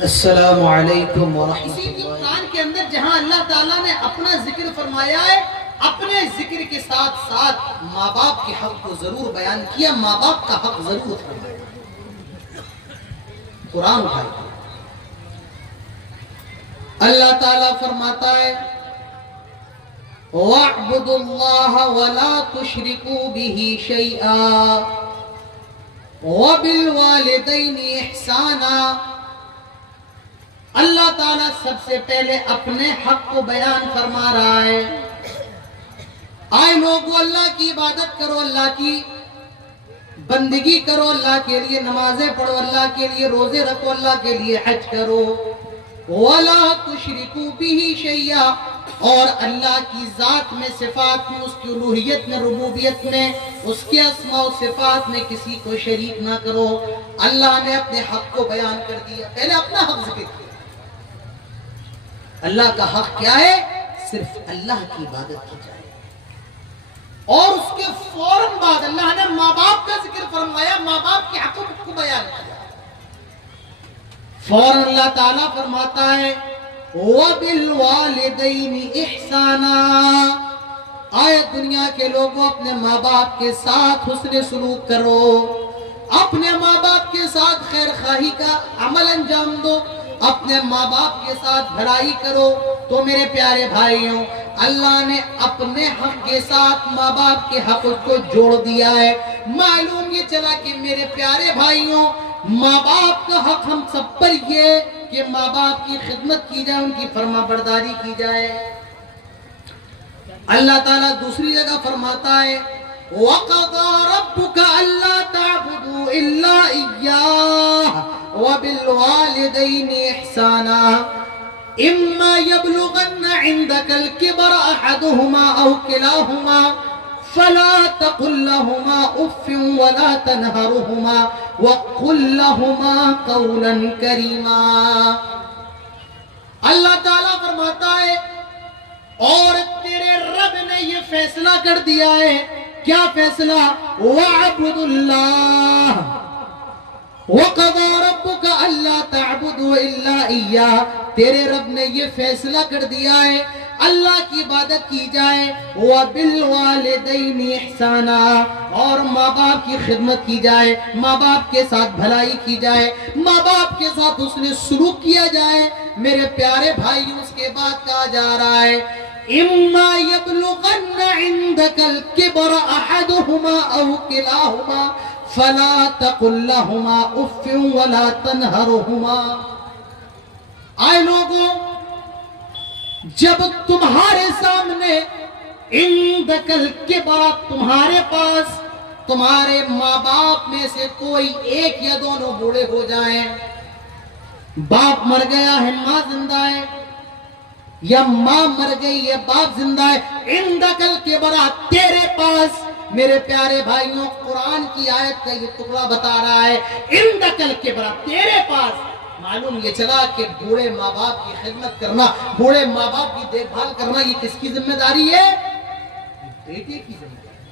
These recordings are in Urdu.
السلام علیکم ورحمۃ اسی اللہ۔ قرآن کے اندر جہاں اللہ تعالیٰ نے اپنا ذکر فرمایا ہے، اپنے ذکر کے ساتھ ساتھ ماں باپ کے حق کو ضرور بیان کیا، ماں باپ کا حق ضرور فرمایا۔ قرآن اٹھائے اللہ تعالیٰ فرماتا ہے وَاعْبُدُوا اللَّهَ وَلَا تُشْرِكُوا بِهِ شَيْئًا وَبِالْوَالِدَيْنِ إِحْسَانًا۔ اللہ تعالیٰ سب سے پہلے اپنے حق کو بیان فرما رہا ہے۔ آئے لوگو، اللہ کی عبادت کرو، اللہ کی بندگی کرو، اللہ کے لیے نمازیں پڑھو، اللہ کے لیے روزے رکھو، اللہ کے لیے حج کرو۔ وَلَا تُشْرِكُوا بِهِ شَيْئًا، اور اللہ کی ذات میں، صفات میں، اس کی الوہیت میں، ربوبیت میں، اس کے اسماء و صفات میں کسی کو شریک نہ کرو۔ اللہ نے اپنے حق کو بیان کر دیا، پہلے اپنا حق ذکر کیا۔ اللہ کا حق کیا ہے؟ صرف اللہ کی عبادت کی جائے، اور اس کے فوراً بعد اللہ نے ماں باپ کا ذکر فرمایا، ماں باپ کے حقوق کو بیان کیا۔ فوراً اللہ تعالیٰ فرماتا ہے وَبِالْوَالِدَيْنِ إِحْسَانًا، آئے دنیا کے لوگوں اپنے ماں باپ کے ساتھ حسن سلوک کرو، اپنے ماں باپ کے ساتھ خیر خواہی کا عمل انجام دو، اپنے ماں باپ کے ساتھ بھلائی کرو۔ تو میرے پیارے بھائیوں، اللہ نے اپنے حق کے ساتھ ماں باپ کے حق کو جوڑ دیا ہے۔ معلوم یہ چلا کہ میرے پیارے بھائیوں، ماں باپ کا حق ہم سب پر یہ کہ ماں باپ کی خدمت کی جائے، ان کی فرما برداری کی جائے۔ اللہ تعالیٰ دوسری جگہ فرماتا ہے وَقَضَى رَبُّكَ أَلَّا تَعْبُدُوا إِلَّا إِيَّاهُ وَبِالْوَالِدَيْنِ إِحْسَانًا إِمَّا يَبْلُغَنَّ عِندَكَ الْكِبَرَ أَحَدُهُمَا أَوْ كِلَاهُمَا فَلَا تَقُل لَّهُمَا أُفٍّ وَلَا تَنْهَرْهُمَا وَقُل لَّهُمَا قَوْلًا كَرِيمًا۔ اللہ تعالیٰ فرماتا ہے اور تیرے رب نے یہ فیصلہ کر دیا ہے۔ کیا فیصلہ؟ وَاعْبُدُوا اللَّهَ وَقَضَى رَبُّكَ أَلَّا تَعْبُدُوا إِلَّا إِيَّاهُ، تیرے رب نے یہ فیصلہ کر دیا ہے اللہ کی عبادت کی جائے۔ وَبِالْوَالِدَيْنِ إِحْسَانًا، اور ماں باپ کی خدمت کی جائے، ماں باپ کے ساتھ بھلائی کی جائے، ماں باپ کے ساتھ حسن سلوک کیا جائے۔ میرے پیارے بھائیوں، اس کے بعد کہا جا رہا ہے إِمَّا يَبْلُغَنَّ عِندَكَ الْكِبَرَ أَحَدُهُمَا أَوْ كِلَاهُمَا فَلَا تَقُل لَّهُمَا أُفٍّ وَلَا تَنْهَرْهُمَا۔ آئے لوگوں، جب تمہارے سامنے عندک الکبر، تمہارے پاس تمہارے ماں باپ میں سے کوئی ایک یا دونوں بوڑھے ہو جائیں، باپ مر گیا ہے، ماں زندہ ہے، یا ماں مر گئی ہے، باپ زندہ ہے، عندک الکبر، تیرے پاس، میرے پیارے بھائیوں، قرآن کی آیت کا یہ ٹکڑا بتا رہا ہے عندک الکبر، تیرے پاس۔ معلوم یہ چلا کہ بوڑھے ماں باپ کی خدمت کرنا، بوڑھے ماں باپ کی دیکھ بھال کرنا، یہ کس کی ذمہ داری ہے؟ بیٹے کی ذمہ داری،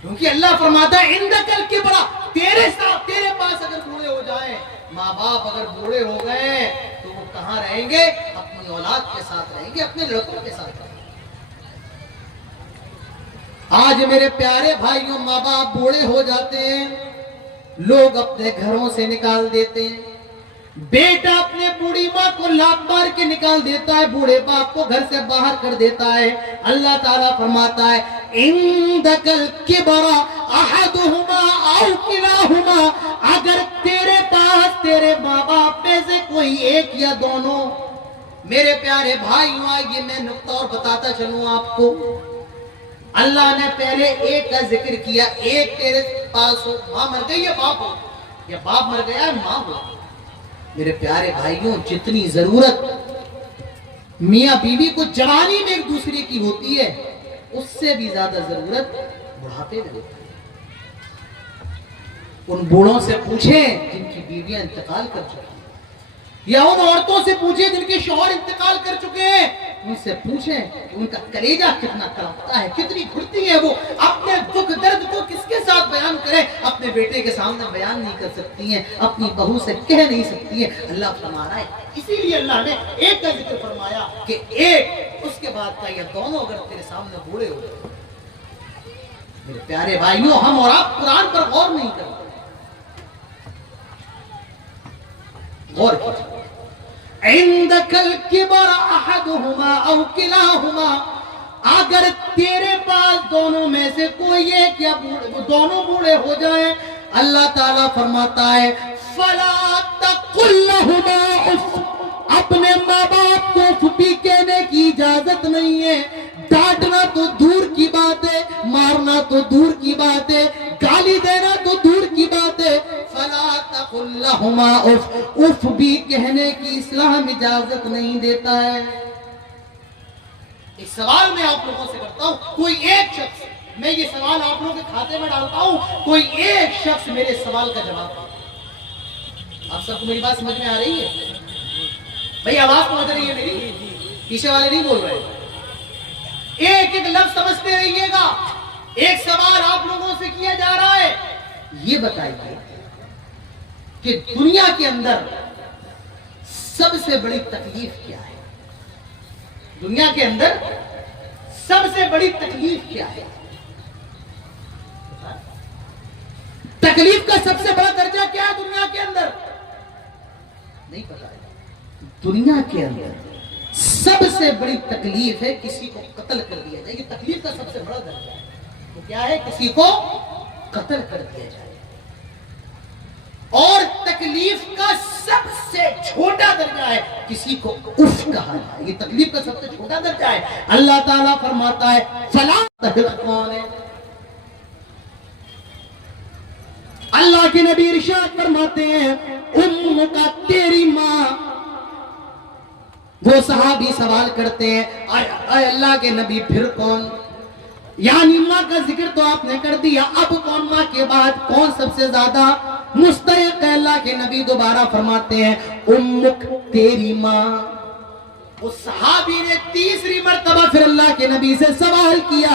کیونکہ اللہ فرماتا ہے عندک الکبر، تیرے ساتھ، تیرے پاس اگر بوڑھے ہو جائیں، ماں باپ اگر بوڑھے ہو گئے تو وہ کہاں رہیں گے؟ اپنی اولاد کے ساتھ رہیں گے، اپنے لڑکوں کے ساتھ رہیں گے۔ آج میرے پیارے بھائیوں، ماں باپ بوڑھے ہو جاتے ہیں، لوگ اپنے گھروں سے نکال دیتے ہیں، بیٹا اپنے بوڑھی ماں کو لات مار کے نکال دیتا ہے، بوڑھے باپ کو گھر سے باہر کر دیتا ہے۔ اللہ تعالیٰ فرماتا ہے عندک الکبر احدہما او کلاہما، اگر تیرے پاس تیرے ماں باپ میں سے کوئی ایک یا دونوں، میرے پیارے بھائیوں، آئیے میں نقطہ اور بتاتا چلوں آپ کو۔ اللہ نے پہلے ایک کا ذکر کیا، ایک تیرے پاس ہو، ماں مر گئی یا باپ ہو، یا باپ مر گیا ہے ماں ہو۔ میرے پیارے بھائیوں، جتنی ضرورت میاں بیوی کو جوانی میں ایک دوسرے کی ہوتی ہے، اس سے بھی زیادہ ضرورت بڑھاپے میں ہوتی ہے۔ ان بوڑھوں سے پوچھیں جن کی بیویاں انتقال کر چکی ہیں، یا ان عورتوں سے پوچھیں جن کے شوہر انتقال کر چکے ہیں، ان سے پوچھیں کہ ان کا کلیجہ کتنا تڑپتا ہے, کتنی گھٹتی ہے وہ, اپنے دکھ درد کو کس کے ساتھ بیان کریں, اپنے بیٹے کے سامنے بیان نہیں کر سکتی ہیں, اپنی بہو سے کہہ نہیں سکتی ہیں. اللہ فرما رہا ہے, اسی لیے اللہ نے ایک کا ذکر فرمایا کہ ایک, اس کے بعد کا یہ دونوں اگر تیرے سامنے بوڑھے ہو گئے. میرے پیارے بھائیوں, ہم اور آپ قرآن پر غور نہیں کرتے. غور کیجیے. عندك الكبر احدهما او كلاهما, اگر تیرے پاس دونوں میں سے کوئی ایک یا دونوں بوڑھے ہو جائیں, اللہ تعالیٰ فرماتا ہے فلا تقل لهما اف, اپنے ماں باپ کو اف بھی کہنے کی اجازت نہیں ہے. ڈانٹنا تو دور کی بات ہے, مارنا تو دور کی بات ہے, گالی دینا تو دور کی بات ہے. فلا تقل لهما اف, اف بھی کہنے کی اسلام اجازت نہیں دیتا ہے. ایک سوال میں آپ لوگوں سے کرتا ہوں, کوئی ایک شخص, میں یہ سوال آپ لوگوں کے کھاتے میں ڈالتا ہوں, کوئی ایک شخص میرے سوال کا جواب دے. آپ سب کو میری بات سمجھ میں آ رہی ہے؟ بھئی آواز پہنچ رہی ہے میری؟ پیچھے والے نہیں بول رہے. ایک ایک لفظ سمجھتے رہیے گا. ایک سوال آپ لوگوں سے کیا جا رہا ہے, یہ بتائیے کہ دنیا کے اندر سب سے بڑی تکلیف کیا ہے؟ دنیا کے اندر سب سے بڑی تکلیف کیا ہے؟ تکلیف کا سب سے بڑا درجہ کیا ہے دنیا کے اندر؟ نہیں پتا ہے. دنیا کے اندر سب سے بڑی تکلیف ہے کسی کو قتل کر دیا جائے. یہ تکلیف کا سب سے بڑا درجہ ہے. تو کیا ہے؟ کسی کو قتل کر دیا جائے. اور تکلیف کا سب سے چھوٹا درجہ ہے کسی کو اف کہا جائے. یہ تکلیف کا سب سے چھوٹا درجہ ہے. اللہ تعالیٰ فرماتا ہے فلا تحق, کون ہے؟ اللہ کے نبی ارشاد فرماتے ہیں ام کا, تیری ماں. وہ صحابی سوال کرتے ہیں اے اللہ کے نبی پھر کون؟ یعنی ماں کا ذکر تو آپ نے کر دیا, اب کون ماں کے بعد کون سب سے زیادہ مستحق ہے؟ اللہ کے نبی دوبارہ فرماتے ہیں امک, تیری ماں. اس صحابی نے تیسری مرتبہ پھر اللہ کے نبی سے سوال کیا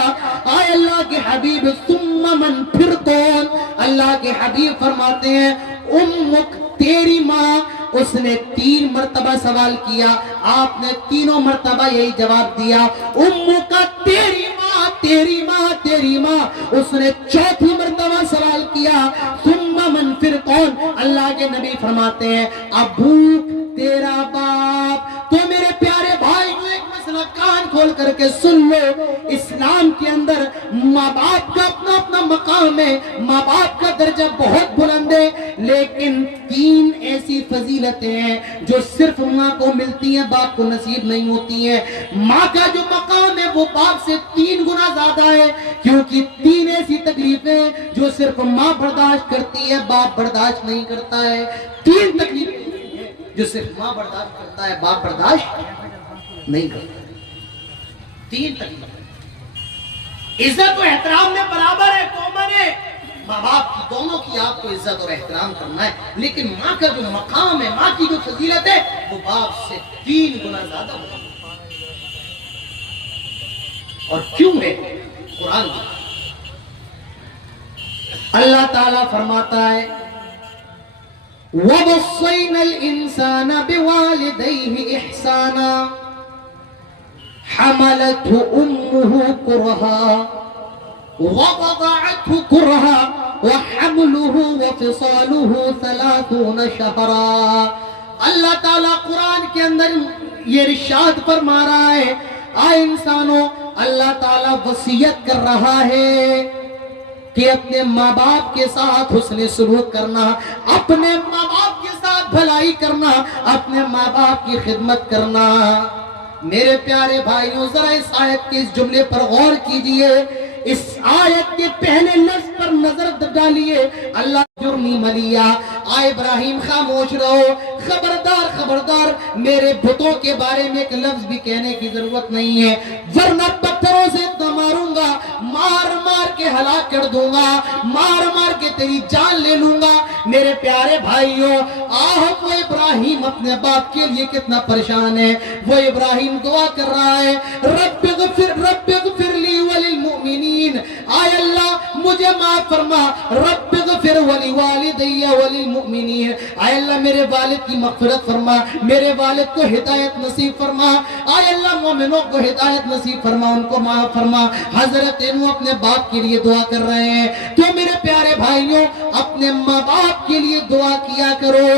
اے اللہ کے حبیب ثم من, پھر کون؟ اللہ کے حبیب فرماتے ہیں امک, تیری ماں. اس نے 3 مرتبہ سوال کیا, آپ نے تینوں مرتبہ یہی جواب دیا امک, تیری ماں, تیری ماں, تیری ماں. اس نے 4تھی مرتبہ سوال کیا ثم من, پھر کون؟ اللہ کے نبی فرماتے ہیں ابوک, تیرا باپ. تو میرے پیارے بھائی ایک مسئلہ کان کھول کر کے سن لو, اسلام کے اندر ماں باپ کا اپنا اپنا مقام ہے, ماں باپ کا درجہ بہت بلند ہے, لیکن 3 ایسی فضیلتیں ہیں جو صرف ماں کو ملتی ہیں, باپ کو نصیب نہیں ہوتی ہیں. ماں کا جو مقام ہے وہ باپ سے 3 گنا زیادہ ہے, کیونکہ 3 ایسی تکلیفیں جو صرف ماں برداشت کرتی ہے, باپ برداشت نہیں کرتا ہے. 3 تکلیفیں جو صرف ماں برداشت کرتا ہے, باپ برداشت نہیں کرتا. 3 تکلیفیں. عزت و احترام میں برابر ہے, کامن ہے. ماں باپ کی دونوں کی آپ کو عزت اور احترام کرنا ہے, لیکن ماں کا جو مقام ہے, ماں کی جو فضیلت ہے, وہ باپ سے 3 گنا زیادہ ہوگا. اور کیوں ہے؟ قرآن اللہ تعالیٰ فرماتا ہے وَوَصَّيْنَا الْإِنسَانَ بِوَالِدَيْهِ إِحْسَانًا حَمَلَتْهُ أُمُّهُ كُرْهًا وَوَضَعَتْهُ كُرْهًا وَحَمْلُهُ وَفِصَالُهُ 30 شَهْرًا. اللہ تعالیٰ قرآن کے اندر یہ ارشاد فرما رہا ہے اے انسانوں, اللہ تعالیٰ وصیت کر رہا ہے کہ اپنے ماں باپ کے ساتھ حسن سلوک کرنا, اپنے ماں باپ کے ساتھ بھلائی کرنا, اپنے ماں باپ کی خدمت کرنا. میرے پیارے بھائیوں, ذرا اس آیت کے اس جملے پر غور کیجئے. اس آیت کے پہلے لفظ پر نظر ڈالیے, اللہ جرمی ملیا. آئے ابراہیم خاموش رہو, خبردار خبردار, میرے بتوں کے بارے میں ایک لفظ بھی کہنے کی ضرورت نہیں ہے, ورنہ پتھروں سے ماروں گا, مار مار کے ہلاک کر دوں گا, مار مار کے تیری جان لے لوں گا. میرے پیارے بھائیوں, آہ وہ ابراہیم اپنے باپ کے لیے کتنا پریشان ہے. وہ ابراہیم دعا کر رہا ہے رب اغفر لی وللمؤمنین، آئے اللہ مجھے معاف فرما، رب اغفر ولوالدی وللمؤمنین، آئے اللہ میرے والد کی مغفرت فرما، میرے والد کو ہدایت نصیب فرما، آئے اللہ مومنوں کو ہدایت نصیب فرما، ان کو معاف فرما. حضرت نوح اپنے باپ کے لیے دعا کر رہے ہیں. تو میرے پیارے بھائیوں اپنے ماں باپ کے لیے دعا کیا کرو،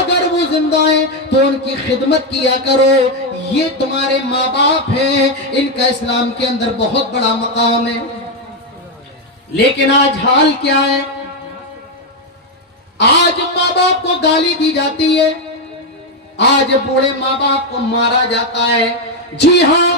اگر وہ زندہ ہیں تو ان کی خدمت کیا کرو. یہ تمہارے ماں باپ ہیں، ان کا اسلام کے اندر بہت بڑا مقام ہے. لیکن آج حال کیا ہے؟ آج ماں باپ کو گالی دی جاتی ہے، آج بوڑھے ماں باپ کو مارا جاتا ہے. جی ہاں،